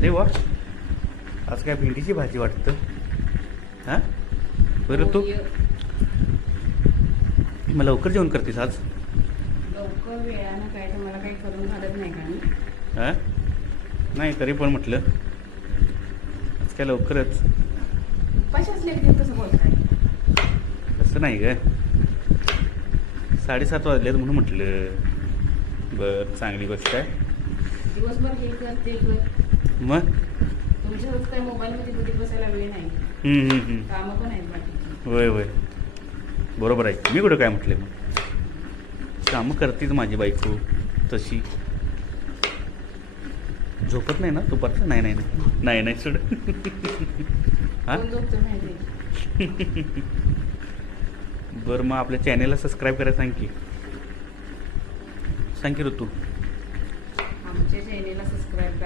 अरे वा, आज काय भेंडीची भाजी वाटतं. हां बरं, तू मग लवकर जेवण करतेस आज? लवकर वेळानं काय तर मला काही करून घालत नाही का मी. हां नाही तरी पण म्हटलं आज काय लवकरच. उपाशी असले की कसं बोलताय? तसं नाही ग, 7:30 वाजलेत म्हणून म्हटलं. बरं, चांगली गोष्ट आहे. दिवसभर हे कर ते कर, मग तुमच्यावर काय मोबाईलमध्ये बघत बसायला वेळ नाही. कामं पण आहेत बाकीची. होय होय, बरोबर आहे. मी कुठं काय म्हटलं, मग कामं करतेच माझी बायको तशी. झोपत नाही ना दुपारचं? नाही नाही नाही नाही नाही सोड. हां कोण झोपतं माहिती? बरं, मग आपल्या चॅनेलला सबस्क्राईब करायला सांग की ऋतू. आमच्या चॅनेलला सबस्क्राईब करा.